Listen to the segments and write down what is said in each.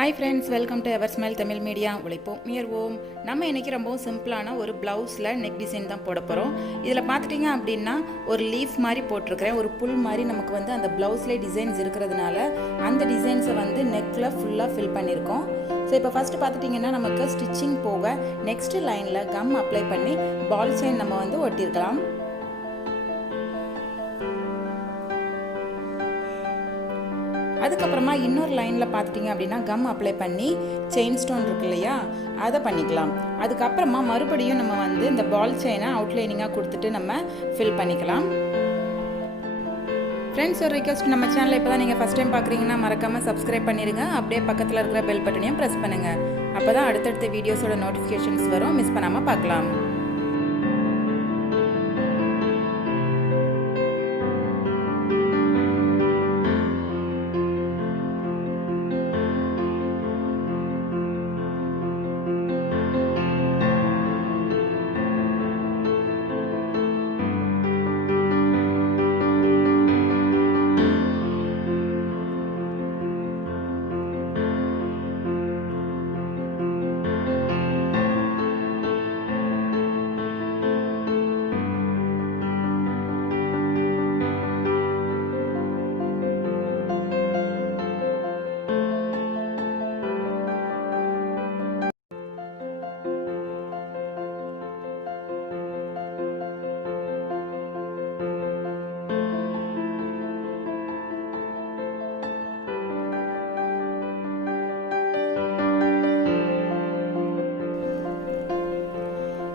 Hi friends, welcome to Eversmile Tamil Media. உழைப்போம் உயர்வோம். நம்ம இன்னைக்கு ரொம்ப சிம்பிளான ஒரு பிளவுஸ்ல நெக் டிசைன் தான் போட போறோம். இதுல பாத்துட்டீங்க அப்படினா ஒரு லீஃப் மாதிரி போட்டுருக்கேன். ஒரு புல் மாதிரி நமக்கு வந்து அந்த பிளவுஸ்ல டிசைன்ஸ் இருக்குறதுனால அந்த டிசைன்ஸை வந்து நெக்ல ஃபுல்லா ஃபில் பண்ணிருக்கோம். ஸோ இப்போ ஃபர்ஸ்ட் பாத்துட்டீங்கன்னா நமக்கு ஸ்டிச்சிங் போக நெக்ஸ்ட் லைன்ல கம் அப்ளை பண்ணி பால் செயின் நம்ம வந்து ஒட்டிக்கலாம். அதுக்கப்புறமா இன்னொரு லைனில் பார்த்துட்டிங்க அப்படின்னா கம் அப்ளை பண்ணி செயின் ஸ்டோன் இருக்கு இல்லையா அதை பண்ணிக்கலாம். அதுக்கப்புறமா மறுபடியும் நம்ம வந்து இந்த பால் செயினை அவுட்லைனிங்காக கொடுத்துட்டு நம்ம ஃபில் பண்ணிக்கலாம். ஃப்ரெண்ட்ஸ், ஒரு ரிக்வெஸ்ட், நம்ம சேனலை இப்போ தான் நீங்கள் ஃபஸ்ட் டைம் பார்க்குறீங்கன்னா மறக்காமல் சப்ஸ்கிரைப் பண்ணிடுங்க. அப்படியே பக்கத்தில் இருக்கிற பெல் பட்டனையும் ப்ரெஸ் பண்ணுங்கள். அப்போ தான் அடுத்தடுத்த வீடியோஸோட நோட்டிஃபிகேஷன்ஸ் வரும், மிஸ் பண்ணாமல் பார்க்கலாம்.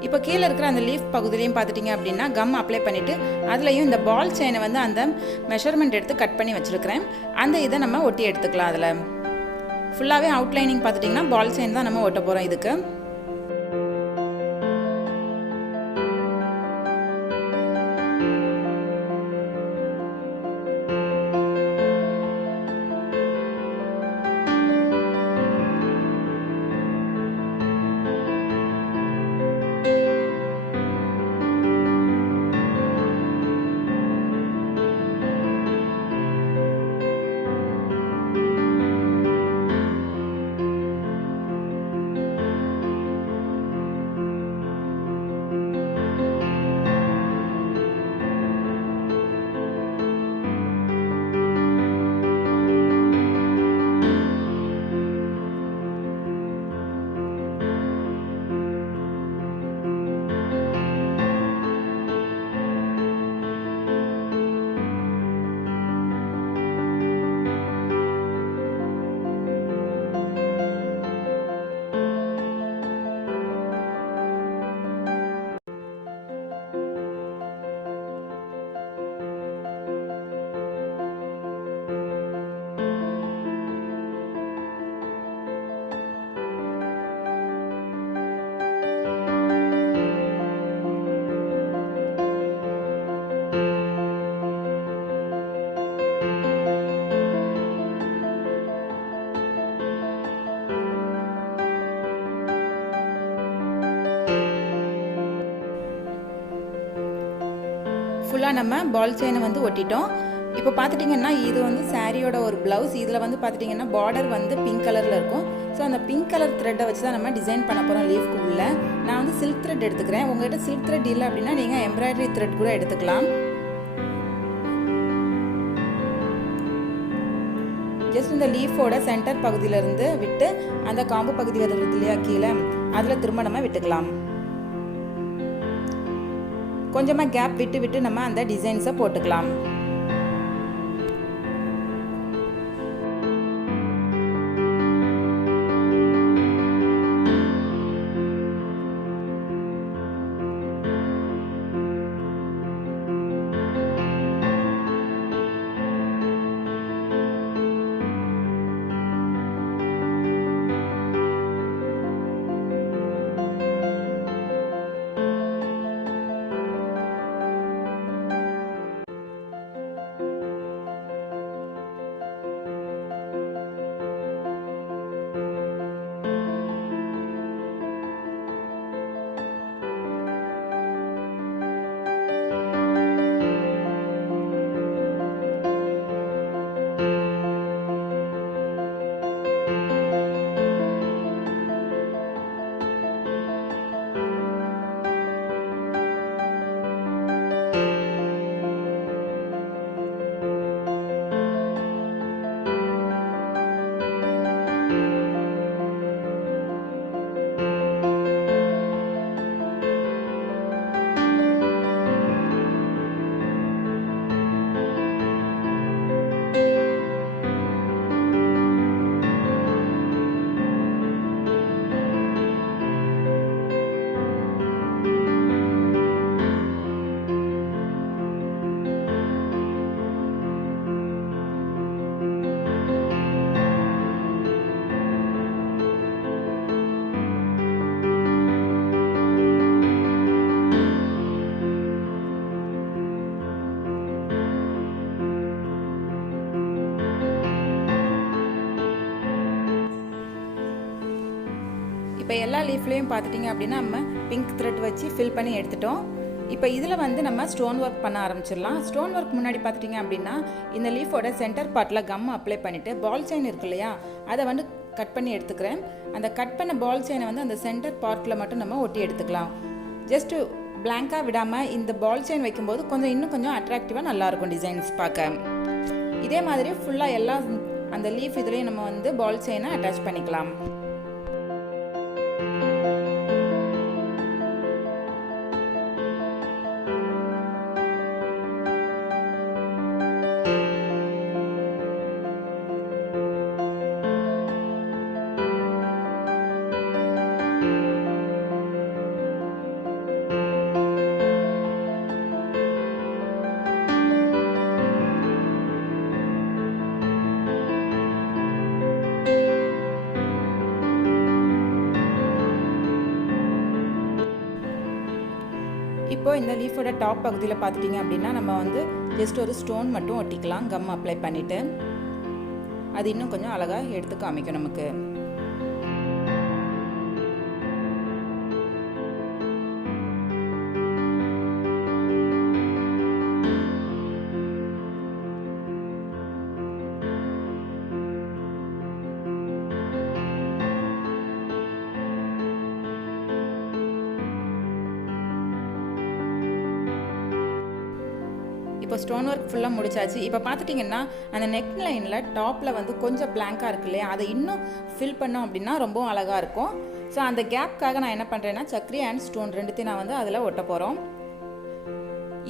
இப்போ கீழே இருக்கிற அந்த லீஃப் பகுதியிலையும் பார்த்துட்டிங்க அப்படின்னா கம் அப்ளை பண்ணிவிட்டு அதுலேயும் இந்த பால் செயினை வந்து அந்த மெஷர்மெண்ட் எடுத்து கட் பண்ணி வச்சுருக்கிறேன். அந்த இதை நம்ம ஒட்டி எடுத்துக்கலாம். அதில் ஃபுல்லாகவே அவுட்லைனிங் பார்த்துட்டிங்கன்னா பால் செயின் தான் நம்ம ஒட்ட போகிறோம். இதுக்கு ஃபுல்லாக நம்ம பால் செயினை வந்து ஒட்டிட்டோம். இப்போ பார்த்துட்டிங்கன்னா இது வந்து சாரியோட ஒரு ப்ளவுஸ். இதில் வந்து பார்த்துட்டிங்கன்னா பார்டர் வந்து பிங்க் கலரில் இருக்கும். ஸோ அந்த பிங்க் கலர் த்ரெட்டை வச்சு தான் நம்ம டிசைன் பண்ண போகிறோம் லீஃப்க்கு உள்ள. நான் வந்து சில்க் த்ரெட் எடுத்துக்கிறேன். உங்கள்கிட்ட சில்க் த்ரெட் இல்லை அப்படின்னா நீங்கள் எம்ப்ராய்டரி த்ரெட் கூட எடுத்துக்கலாம். ஜஸ்ட் இந்த லீஃபோட சென்டர் பகுதியிலேருந்து விட்டு அந்த காம்பு பகுதி வருது இல்லையா கீழே, அதில் திரும்ப நம்ம விட்டுக்கலாம். கொஞ்சமாக கேப் விட்டு விட்டு நம்ம அந்த டிசைன்ஸை போட்டுக்கலாம். இப்போ எல்லா லீஃப்லேயும் பார்த்துட்டிங்க அப்படின்னா நம்ம பிங்க் த்ரெட் வச்சு ஃபில் பண்ணி எடுத்துட்டோம். இப்போ இதில் வந்து நம்ம ஸ்டோன் ஒர்க் பண்ண ஆரம்பிச்சிடலாம். ஸ்டோன் ஒர்க் முன்னாடி பார்த்துட்டிங்க அப்படின்னா இந்த லீஃபோட சென்டர் பார்ட்டில் கம் அப்ளை பண்ணிவிட்டு பால் செயின் இருக்கு இல்லையா, அதை வந்து கட் பண்ணி எடுத்துக்கிறேன். அந்த கட் பண்ண பால் செயினை வந்து அந்த சென்டர் பார்ட்டில் மட்டும் நம்ம ஒட்டி எடுத்துக்கலாம். ஜஸ்ட்டு பிளாங்காக விடாமல் இந்த பால் செயின் வைக்கும்போது இன்னும் கொஞ்சம் அட்ராக்டிவாக நல்லாயிருக்கும் டிசைன்ஸ் பார்க்க. இதே மாதிரி ஃபுல்லாக எல்லா அந்த லீஃப் இதுலேயும் நம்ம வந்து பால் செயினை அட்டாச் பண்ணிக்கலாம். இப்போ இந்த லீஃபோட டாப் பகுதியில் பார்த்துட்டிங்க அப்படின்னா நம்ம வந்து ஜஸ்ட் ஒரு ஸ்டோன் மட்டும் ஒட்டிக்கலாம் கம் அப்ளை பண்ணிவிட்டு. அது இன்னும் கொஞ்சம் அழகாக எடுத்து காமிக்கும் நமக்கு. இப்போ ஸ்டோன் ஒர்க் ஃபுல்லாக முடிச்சாச்சு. இப்போ பார்த்துட்டிங்கன்னா அந்த நெக் லைனில் டாப்பில் வந்து கொஞ்சம் பிளாங்காக இருக்கு இல்லையா, அதை இன்னும் ஃபில் பண்ணோம் அப்படின்னா ரொம்பவும் அழகாக இருக்கும். ஸோ அந்த கேப்காக நான் என்ன பண்ணுறேன்னா சக்கரி அண்ட் ஸ்டோன் ரெண்டுத்தையும் நான் வந்து அதில் ஒட்ட போகிறோம்.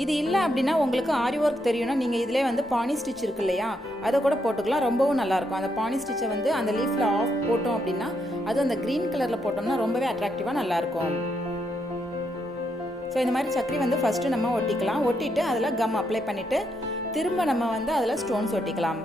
இது இல்லை அப்படின்னா உங்களுக்கு ஆரி ஒர்க் தெரியும்னா நீங்கள் இதிலே வந்து பானி ஸ்டிச் இருக்கு இல்லையா, அதை கூட போட்டுக்கலாம். ரொம்பவும் நல்லாயிருக்கும். அந்த பானி ஸ்டிச்சை வந்து அந்த லீஃபில் ஆஃப் போட்டோம் அப்படின்னா அது அந்த க்ரீன் கலரில் போட்டோம்னா ரொம்பவே அட்ராக்டிவாக நல்லாயிருக்கும். ஸோ இந்த மாதிரி சக்கரி வந்து ஃபஸ்ட்டு நம்ம ஒட்டிக்கலாம். ஒட்டிட்டு அதில் கம் அப்ளை பண்ணிவிட்டு திரும்ப நம்ம வந்து அதில் ஸ்டோன்ஸ் ஒட்டிக்கலாம்.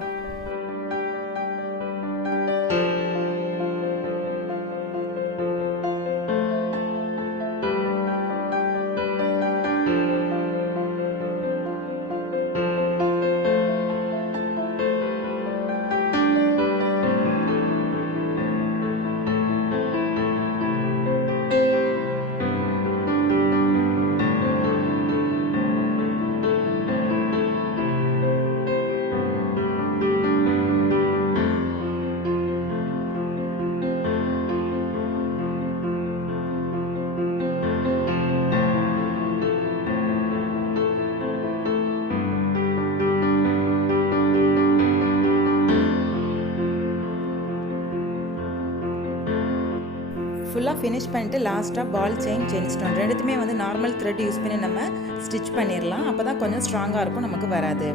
ஃபுல்லாக ஃபினிஷ் பண்ணிட்டு லாஸ்ட்டாக பால் செயின் செயின் ஸ்டோன் ரெண்டுத்துமே வந்து நார்மல் த்ரெட் யூஸ் பண்ணி நம்ம ஸ்டிச் பண்ணிடலாம். அப்போ தான் கொஞ்சம் ஸ்ட்ராங்காக இருக்கும், நமக்கு வராது.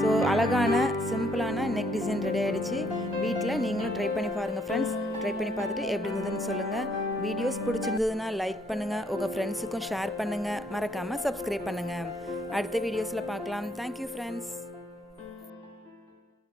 ஸோ அழகான சிம்பிளான நெக் டிசைன் ரெடி ஆகிடுச்சு. வீட்டில் நீங்களும் ட்ரை பண்ணி பாருங்கள் ஃப்ரெண்ட்ஸ். ட்ரை பண்ணி பார்த்துட்டு எப்படி இருந்ததுன்னு சொல்லுங்கள். வீடியோஸ் பிடிச்சிருந்ததுன்னா லைக் பண்ணுங்கள், உங்கள் ஃப்ரெண்ட்ஸுக்கும் ஷேர் பண்ணுங்கள், மறக்காமல் சப்ஸ்கிரைப் பண்ணுங்கள். அடுத்த வீடியோஸில் பார்க்கலாம். Thank you friends.